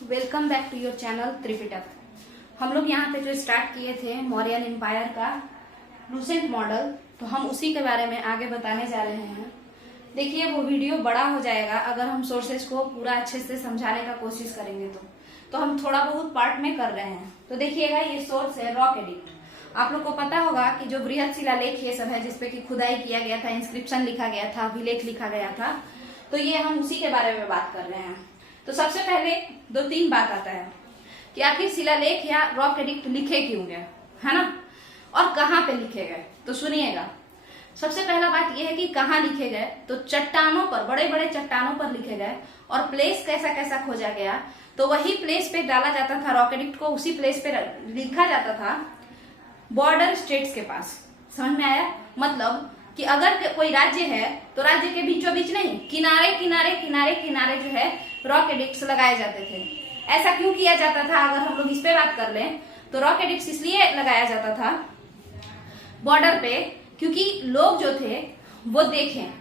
Welcome back to your channel Tripitak. हम लोग यहाँ पे जो स्टार्ट किए थे मौर्यन एम्पायर का लूसेंट मॉडल, तो हम उसी के बारे में आगे बताने जा रहे हैं। देखिए वो वीडियो बड़ा हो जाएगा अगर हम सोर्सेज को पूरा अच्छे से समझाने का कोशिश करेंगे तो हम थोड़ा बहुत पार्ट में कर रहे हैं। तो देखिएगा ये सोर्स है रॉक एडिक्ट। आप लोग को पता होगा कि जो बृहद शिलालेख ये सब है जिसपे कि खुदाई किया गया था, इंस्क्रिप्शन लिखा गया था, अभिलेख लिखा गया था, तो ये हम उसी के बारे में बात कर रहे हैं। तो सबसे पहले 2-3 बात आता है कि आखिर शिलालेख या रॉक एडिक्ट लिखे क्यों गए, है ना, और कहाँ पे लिखे गए। तो सुनिएगा, सबसे पहला बात यह है कि कहाँ लिखे गए। तो चट्टानों पर, बड़े बड़े चट्टानों पर लिखे गए। और प्लेस कैसा कैसा खोजा गया, तो वही प्लेस पे डाला जाता था रॉक एडिक्ट को, उसी प्लेस पे लिखा जाता था बॉर्डर स्टेट्स के पास। समझ में आया? मतलब कि अगर कोई राज्य है तो राज्य के बीचों बीच नहीं, किनारे किनारे किनारे किनारे जो है रॉक एडिक्ट्स लगाए जाते थे। ऐसा क्यों किया जाता था, अगर हम लोग इस पे बात कर लें तो रॉक एडिक्ट्स इसलिए लगाया जाता था बॉर्डर पे क्योंकि लोग जो थे वो देखें,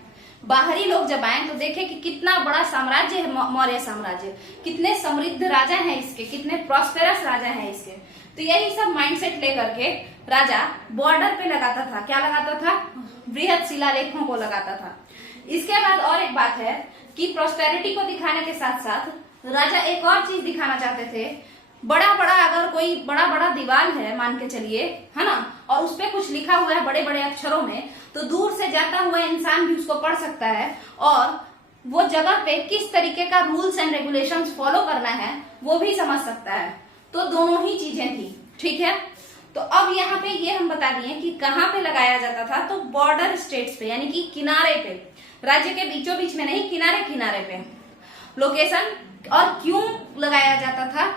बाहरी लोग जब आए तो देखें कि कितना बड़ा साम्राज्य है मौर्य साम्राज्य, कितने समृद्ध राजा हैं इसके, कितने प्रॉस्पेरस राजा हैं इसके। तो यही सब माइंडसेट लेकर के राजा बॉर्डर पे लगाता था। क्या लगाता था? बृहद शिलालेखों को लगाता था। इसके बाद और एक बात है कि प्रॉस्पेरिटी को दिखाने के साथ साथ राजा एक और चीज दिखाना चाहते थे। बड़ा बड़ा, अगर कोई बड़ा बड़ा दीवार है मान के चलिए, है ना, और उस पे कुछ लिखा हुआ है बड़े बड़े अक्षरों में, तो दूर से जाता हुआ इंसान भी उसको पढ़ सकता है और वो जगह पे किस तरीके का रूल्स एंड रेगुलेशंस फॉलो करना है वो भी समझ सकता है। तो दोनों ही चीजें थी, ठीक है। तो अब यहाँ पे ये हम बता दिए कि कहाँ पे लगाया जाता था, तो बॉर्डर स्टेट्स पे, यानी कि किनारे पे, राज्य के बीचों बीच में नहीं, किनारे किनारे पे लोकेशन। और क्यों लगाया जाता था,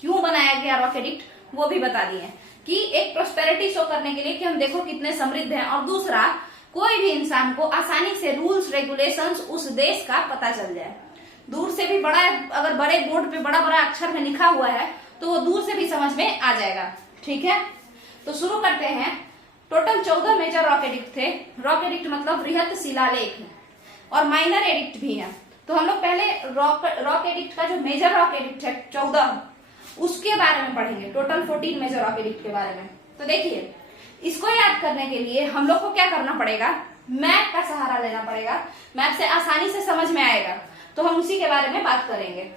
क्यों बनाया गया रॉक एडिक्ट, वो भी बता दिए कि एक प्रोस्पेरिटी शो करने के लिए कि हम देखो कितने समृद्ध हैं, और दूसरा कोई भी इंसान को आसानी से रूल्स रेगुलेशंस उस देश का पता चल जाए। दूर से भी बड़ा, अगर बड़े बोर्ड पे बड़ा बड़ा अक्षर में लिखा हुआ है तो वो दूर से भी समझ में आ जाएगा, ठीक है। तो शुरू करते हैं। टोटल 14 मेजर रॉक एडिक्ट थे। रॉक एडिक्ट मतलब बृहद शिलालेख, और माइनर एडिक्ट भी है। तो हम लोग पहले रॉक एडिक्ट का जो मेजर रॉक एडिक्ट है 14, उसके बारे में पढ़ेंगे। टोटल 14 मेजर रॉक एडिक्ट के बारे में। तो देखिए, इसको याद करने के लिए हम लोग को क्या करना पड़ेगा, मैप का सहारा लेना पड़ेगा। मैप से आसानी से समझ में आएगा, तो हम उसी के बारे में बात करेंगे।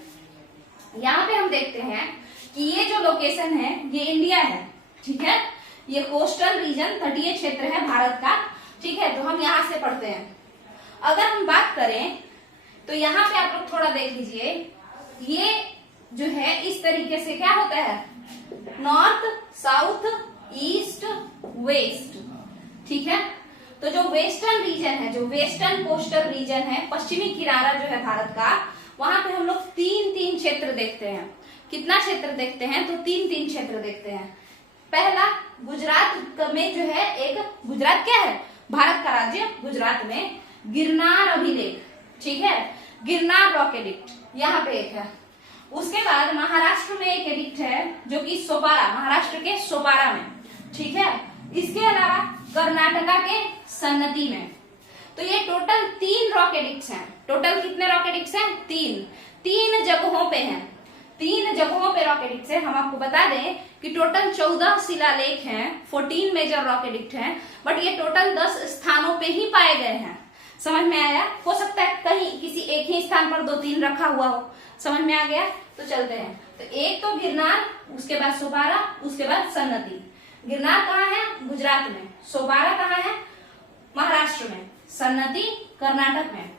यहाँ पे हम देखते हैं कि ये जो लोकेशन है ये इंडिया है, ठीक है। ये कोस्टल रीजन, तटीय क्षेत्र है भारत का, ठीक है। तो हम यहाँ से पढ़ते हैं। अगर हम बात करें तो यहाँ पे आप लोग थोड़ा देख लीजिए, ये जो है इस तरीके से क्या होता है, नॉर्थ, साउथ, ईस्ट, वेस्ट, ठीक है। तो जो वेस्टर्न रीजन है, जो वेस्टर्न कोस्टल रीजन है, पश्चिमी किनारा जो है भारत का, वहां पे हम लोग 3-3 क्षेत्र देखते हैं। कितना क्षेत्र देखते हैं? तो 3-3 क्षेत्र देखते हैं। पहला, गुजरात में जो है एक, गुजरात क्या है, भारत का राज्य, गुजरात में गिरनार अभिलेख, ठीक है, गिरनार रॉक एडिक्ट यहाँ पे एक है। उसके बाद महाराष्ट्र में एक एडिक्ट है जो कि सोपारा, महाराष्ट्र के सोपारा में, ठीक है। इसके अलावा कर्नाटका के सन्नती में। तो ये टोटल 3 रॉक एडिक्ट्स हैं। टोटल कितने रॉक एडिक्ट्स हैं? 3 जगहों पे हैं। 3 जगहों पे रॉक एडिक्ट्स है। हम आपको बता दें कि टोटल 14 शिलालेख हैं, 14 मेजर रॉक एडिक्ट हैं, बट ये टोटल 10 स्थानों पे ही पाए गए हैं। समझ में आया? हो सकता है कहीं किसी एक ही स्थान पर 2-3 रखा हुआ हो। समझ में आ गया? तो चलते हैं। तो एक तो गिरनार, उसके बाद सोपारा, उसके बाद सन्नती। गिरनार कहाँ है? गुजरात में। सोपारा कहाँ है? महाराष्ट्र में। सन्नती कर्नाटक में।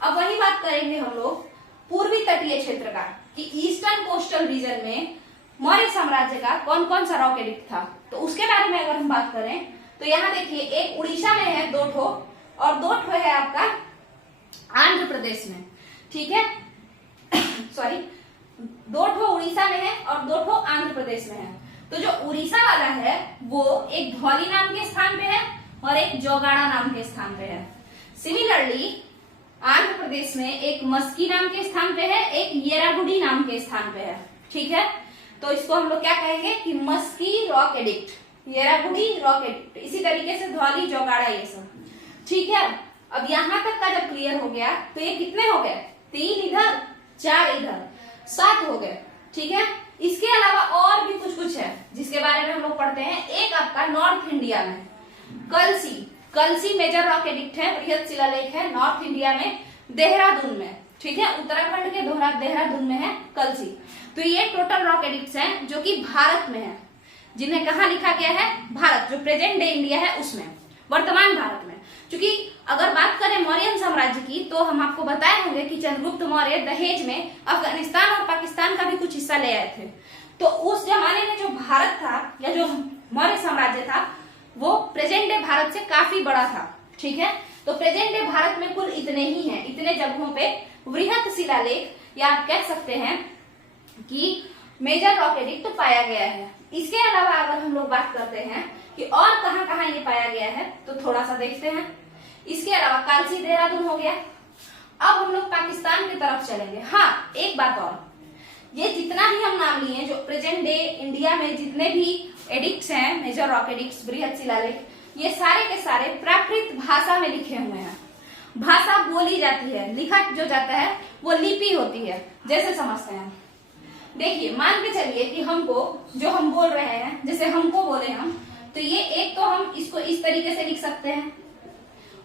अब वही बात करेंगे हम लोग पूर्वी तटीय क्षेत्र का, कि ईस्टर्न कोस्टल रीजन में मौर्य साम्राज्य का कौन कौन सा रॉक एडिक्ट था। तो उसके बारे में अगर हम बात करें तो यहाँ देखिए, एक उड़ीसा में है 2 ठो, और 2 ठो है आपका आंध्र प्रदेश में, ठीक है। सॉरी, 2 ठो उड़ीसा में है और 2 ठो आंध्र प्रदेश में है। तो जो उड़ीसा वाला है वो एक धौली नाम के स्थान पे है और एक जोगाड़ा नाम के स्थान पे है। सिमिलरली आंध्र प्रदेश में एक मस्की नाम के स्थान पे है, एक येरागुडी नाम के स्थान पे है, ठीक है। तो इसको हम लोग क्या कहेंगे कि Maski rock edict, Yerragudi rock edict, इसी तरीके से धौली, जोगाड़ा, ये सब, ठीक है। अब यहाँ तक का जब क्लियर हो गया तो ये कितने हो गए? 3 इधर, 4 इधर, 7 हो गए। ठीक है। इसके अलावा और भी कुछ कुछ है जिसके बारे में हम लोग पढ़ते हैं। एक आपका नॉर्थ इंडिया में कलसी, कलसी मेजर रॉक एडिक्ट है, बृहद शिलालेख है नॉर्थ इंडिया में, देहरादून में, ठीक है, उत्तराखंड के देहरादून में है कलसी। तो ये टोटल रॉक एडिक्ट्स हैं जो कि भारत में है, जिन्हें कहा लिखा गया है, भारत, जो प्रेजेंट डे इंडिया है उसमें, वर्तमान भारत में। क्योंकि अगर बात करें मौर्यन साम्राज्य की तो हम आपको बताए होंगे कि चंद्रगुप्त मौर्य दहेज में अफगानिस्तान और पाकिस्तान का भी कुछ हिस्सा ले आए थे। तो उस जमाने में जो भारत था या जो मौर्य साम्राज्य था वो प्रेजेंट डे भारत से काफी बड़ा था, ठीक है। तो प्रेजेंट डे भारत में कुल इतने ही हैं, इतने जगहों पे वृहत शिलालेख या आप कह सकते हैं कि मेजर रॉक एडिक्ट पाया गया है। इसके अलावा अगर हम लोग बात करते हैं कि और कहां कहां ये पाया गया है तो थोड़ा सा देखते हैं। इसके अलावा कालसी देहरादून हो गया। अब हम लोग पाकिस्तान की तरफ चलेंगे। हाँ, एक बात और, ये जितना भी हम नाम लिए जो प्रेजेंट डे इंडिया में जितने भी एडिक्ट्स हैं, मेजर रॉक एडिक्ट्स, बृहद शिलालेख, ये सारे के सारे प्राकृत भाषा में लिखे हुए हैं। भाषा बोली जाती है, लिखा जो जाता है वो लिपि होती है, जैसे समझते हैं। देखिए, मान के चलिए कि हमको जो हम बोल रहे हैं, जैसे हमको बोले हम, तो ये एक तो हम इसको इस तरीके से लिख सकते हैं,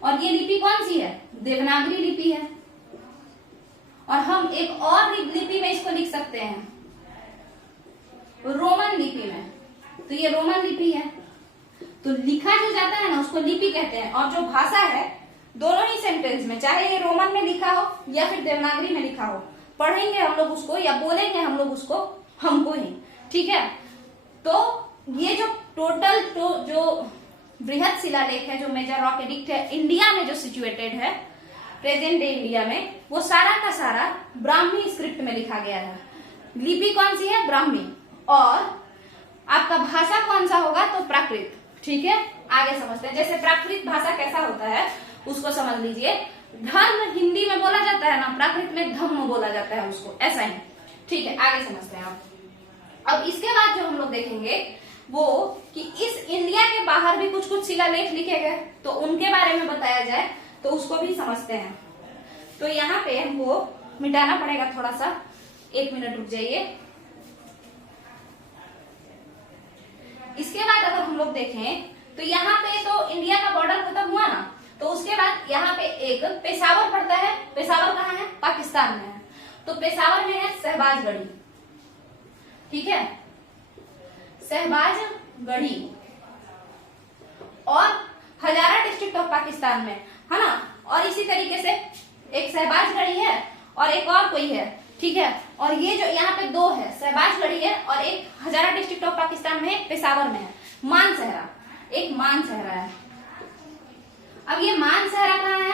और ये लिपि कौन सी है? देवनागरी लिपि है। और हम एक और लिपि में इसको लिख सकते हैं, रोमन लिपि में। तो ये रोमन लिपि है। तो लिखा जो जाता है ना उसको लिपि कहते हैं, और जो भाषा है दोनों ही सेंटेंस में, चाहे ये रोमन में लिखा हो या फिर देवनागरी में लिखा हो, पढ़ेंगे हम लोग उसको या बोलेंगे हम लोग उसको हमको ही, ठीक है। तो ये जो टोटल जो बृहद शिलालेख है, जो मेजर रॉक एडिक्ट है इंडिया में जो सिचुएटेड है प्रेजेंट डे इंडिया में, वो सारा का सारा ब्राह्मी स्क्रिप्ट में लिखा गया है। लिपि कौन सी है? ब्राह्मी। और आपका भाषा कौन सा होगा? तो प्राकृत, ठीक है। आगे समझते हैं। जैसे प्राकृत भाषा कैसा होता है उसको समझ लीजिए। धर्म हिंदी में बोला जाता है ना, प्राकृत में धम्म बोला जाता है उसको, ऐसा ही, ठीक है। आगे समझते हैं आप। अब इसके बाद जो हम लोग देखेंगे वो कि इस इंडिया के बाहर भी कुछ कुछ शिलालेख लिखे गए, तो उनके बारे में बताया जाए तो उसको भी समझते हैं। तो यहाँ पे हमको मिटाना पड़ेगा थोड़ा सा, 1 मिनट रुक जाइए। इसके बाद अगर हम लोग देखें तो यहाँ पे तो इंडिया का बॉर्डर खत्म हुआ ना, तो उसके बाद यहाँ पे एक पेशावर पड़ता है। पेशावर कहाँ है? पाकिस्तान में है। तो पेशावर में है शहबाजगढ़ी, ठीक है, शहबाजगढ़ी। और हजारा डिस्ट्रिक्ट ऑफ पाकिस्तान में है ना। और इसी तरीके से एक शहबाजगढ़ी है और एक और कोई है, ठीक है। और ये जो यहाँ पे दो है, शहबाजगढ़ी है और एक हजारा डिस्ट्रिक्ट ऑफ पाकिस्तान में है, पेशावर में है। मानसहरा, एक मानसहरा है। अब ये मानसहरा कहाँ है?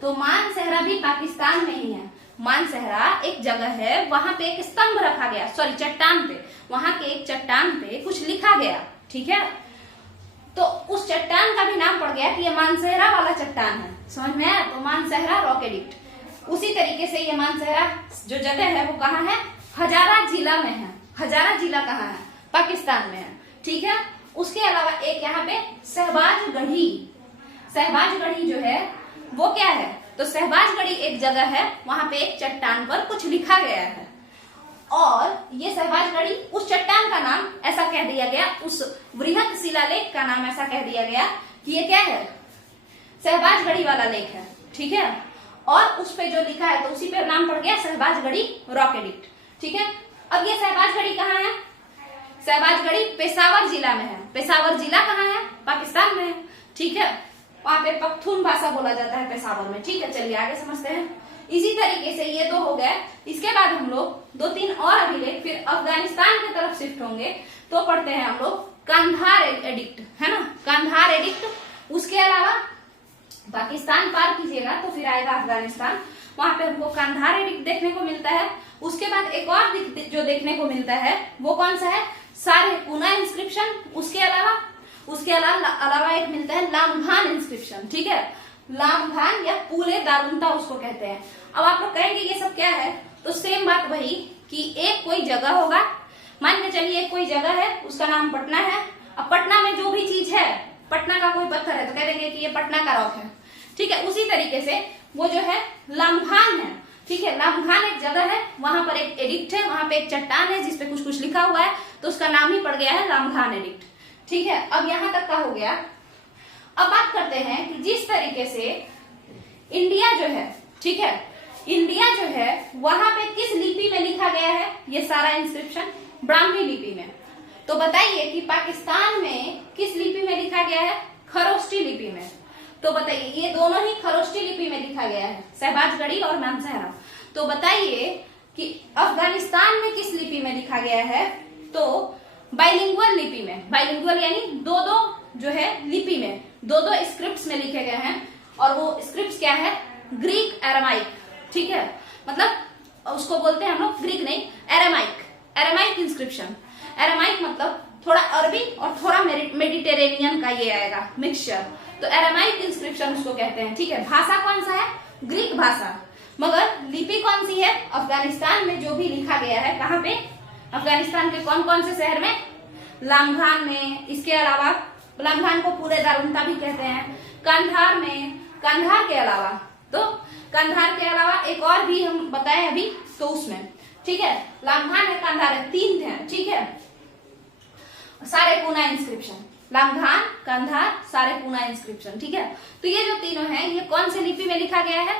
तो मानसहरा भी पाकिस्तान में ही है। मानसहरा एक जगह है, वहां पे एक स्तंभ रखा गया, सॉरी चट्टान पे, वहां के एक चट्टान पे कुछ लिखा गया, ठीक है। तो उस चट्टान का भी नाम पड़ गया कि ये मानसहरा वाला चट्टान है, समझ में आया? तो मानसहरा रॉक एडिक्ट। उसी तरीके से ये मानसहरा जो जगह है वो कहाँ है? हजारा जिला में है। हजारा जिला कहाँ है? पाकिस्तान में है, ठीक है। उसके अलावा एक यहाँ पे शहबाजगढ़ी, शहबाजगढ़ी जो है वो क्या है? तो शहबाजगढ़ी एक जगह है, वहां पे एक चट्टान पर कुछ लिखा गया है, और ये शहबाजगढ़ी उस चट्टान का नाम ऐसा कह दिया गया, उस वृहद शिलालेख का नाम ऐसा कह दिया गया कि ये क्या है? शहबाजगढ़ी वाला लेख है, ठीक है। और उस पे जो लिखा है तो उसी पे नाम पड़ गया शहबाजगढ़ी रॉक एडिक्ट, ठीक है। अब ये शहबाजगढ़ी कहाँ है? शहबाजगढ़ी पेशावर जिला में है। पेशावर जिला कहाँ है? पाकिस्तान में है, ठीक है। वहां पे पख्तून भाषा बोला जाता है पेशावर में, ठीक है। चलिए आगे समझते हैं। इसी तरीके से ये तो हो गया। इसके बाद हम लोग 2-3 और अभिलेख, फिर अफगानिस्तान की तरफ शिफ्ट होंगे तो पढ़ते हैं हम लोग कांधार एडिक्ट, है ना, कांधार एडिक्ट। उसके अलावा पाकिस्तान पार कीजिएगा तो फिर आएगा अफगानिस्तान, वहां पे हमको कांधार एडिक्ट देखने को मिलता है। उसके बाद एक और जो देखने को मिलता है वो कौन सा है? सारेकुना इंस्क्रिप्शन। उसके अलावा एक मिलता है लामघान इंस्क्रिप्शन, ठीक है। लामघान या पूले दारुनता उसको कहते हैं। अब आप लोग कहेंगे ये सब क्या है? तो सेम बात वही कि एक कोई जगह होगा, मान के चलिए एक कोई जगह है, उसका नाम पटना है। अब पटना में जो भी चीज है, पटना का कोई पत्थर है तो कह देंगे कि ये पटना का रॉक है, ठीक है। उसी तरीके से वो जो है लामघान है, ठीक है, लामखान एक जगह है, वहां पर एक एडिक्ट है, वहां पे एक चट्टान है जिसपे कुछ कुछ लिखा हुआ है, तो उसका नाम ही पड़ गया है लामखान एडिक्ट। ठीक है, अब यहां तक का हो गया। अब बात करते हैं कि जिस तरीके से इंडिया जो है, ठीक है, इंडिया जो है वहां पे किस लिपि में लिखा गया है, ये सारा इंस्क्रिप्शन ब्राह्मी लिपि में। तो बताइए कि पाकिस्तान में किस लिपि में लिखा गया है, खरोष्टी लिपि में। तो बताइए, ये दोनों ही खरोष्टी लिपि में लिखा गया है, शहबाजगढ़ी और मानसहरा। तो बताइए कि अफगानिस्तान में किस लिपि में लिखा गया है, तो बाइलिंगुअल लिपि में। बाइलिंगुअल यानी दो दो जो है लिपि में, दो दो स्क्रिप्ट्स में लिखे गए हैं, और वो स्क्रिप्ट्स क्या है, ग्रीक एरामाइक। ठीक है, मतलब उसको बोलते हैं हम लोग ग्रीक नहीं, एरामाइक, एरामाइक इंस्क्रिप्शन। एरामाइक मतलब थोड़ा अरबी और थोड़ा मेडिटेरेनियन का ये आएगा मिक्सचर, तो एरामाइक इंस्क्रिप्शन उसको कहते हैं। ठीक है, भाषा कौन सा है, ग्रीक भाषा, मगर लिपि कौन सी है, अफगानिस्तान में जो भी लिखा गया है। कहाँ पे, अफगानिस्तान के कौन कौन से शहर में, लामखान में, इसके अलावा लामखान को पूरे दारुंता भी कहते हैं, कंधार में, कंधार के अलावा, तो कंधार के अलावा एक और भी हम बताए अभी, तो उसमें, ठीक है, लामखान है, कंधार है, तीन थे। ठीक है, सारे पूना इंस्क्रिप्शन, लामखान, कंधार, सारे पूना इंस्क्रिप्शन। ठीक है, तो ये जो तीनों हैं, ये कौन से लिपि में लिखा गया है,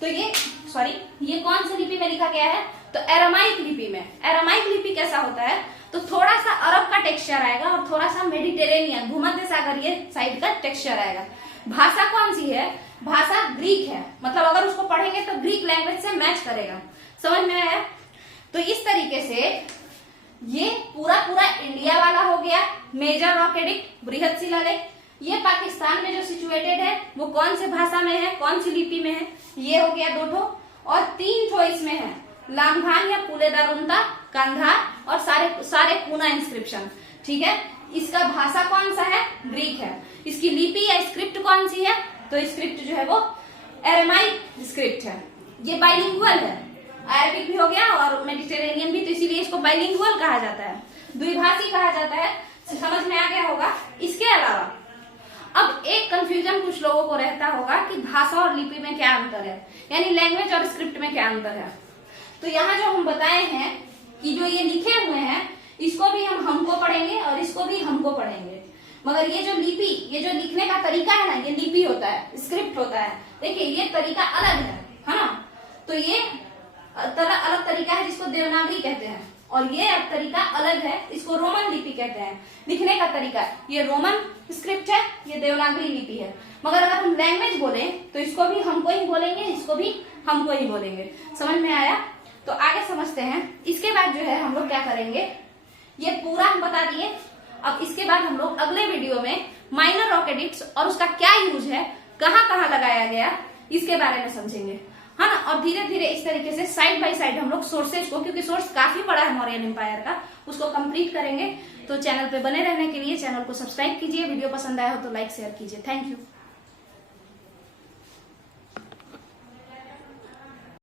तो ये कौन से लिपि में लिखा गया है, तो एरामाइक लिपि में। एरामाइक लिपि कैसा होता है, तो थोड़ा सा अरब का टेक्सचर आएगा और थोड़ा सा मेडिटेरेनियन, भूमध्य सागरीय साइड का टेक्सचर आएगा। भाषा कौन सी है, भाषा ग्रीक है, मतलब अगर उसको पढ़ेंगे तो ग्रीक लैंग्वेज से मैच करेगा। समझ में आया। तो इस तरीके से ये पूरा इंडिया वाला हो गया, मेजर रॉक एडिक्ट, बृहद शिलालेख। ये पाकिस्तान में जो सिचुएटेड है वो कौन से भाषा में है, कौन सी लिपि में है, ये हो गया 2 ठो, और 3 ठो इसमें है, लामखान या पुले दारुंता, कंधार और सारे पूना इंस्क्रिप्शन। ठीक है, इसका भाषा कौन सा है, ग्रीक है। इसकी लिपि या स्क्रिप्ट कौन सी है, तो स्क्रिप्ट जो है वो एरामाइक स्क्रिप्ट है। ये बाइलिंगुअल है, अरबिक भी हो गया और मेडिटेरेनियन भी, तो इसीलिए इसको बाइलिंगुअल कहा जाता है, द्विभाषी कहा जाता है। समझ में आ गया होगा। इसके अलावा अब एक कंफ्यूजन कुछ लोगों को रहता होगा कि भाषा और लिपि में क्या अंतर है, यानी लैंग्वेज और स्क्रिप्ट में क्या अंतर है। तो यहाँ जो हम बताए हैं कि जो ये लिखे हुए हैं, इसको भी हम हमको पढ़ेंगे और इसको भी हमको पढ़ेंगे, मगर ये जो लिपि, ये जो लिखने का तरीका है ना, ये लिपि होता है, स्क्रिप्ट होता है। देखिए ये तरीका अलग है ना, तो ये अलग तरीका है जिसको देवनागरी कहते हैं, और ये तरीका अलग है, इसको रोमन लिपि कहते हैं। लिखने का तरीका ये रोमन स्क्रिप्ट है, ये देवनागरी लिपि है। मगर अगर हम लैंग्वेज बोले तो इसको भी हमको ही बोलेंगे, इसको भी हमको ही बोलेंगे। समझ में आया। तो आगे समझते हैं। इसके बाद जो है हम लोग क्या करेंगे, ये पूरा हम बता दिए। अब इसके बाद हम लोग अगले वीडियो में माइनर रॉक एडिक्ट्स और उसका क्या यूज है, कहाँ कहाँ लगाया गया, इसके बारे में समझेंगे, है ना। और धीरे धीरे इस तरीके से साइड बाय साइड हम लोग सोर्सेज को, क्योंकि सोर्स काफी बड़ा है मौर्यन एम्पायर का, उसको कंप्लीट करेंगे। तो चैनल पे बने रहने के लिए चैनल को सब्सक्राइब कीजिए, वीडियो पसंद आया हो तो लाइक शेयर कीजिए। Thank you.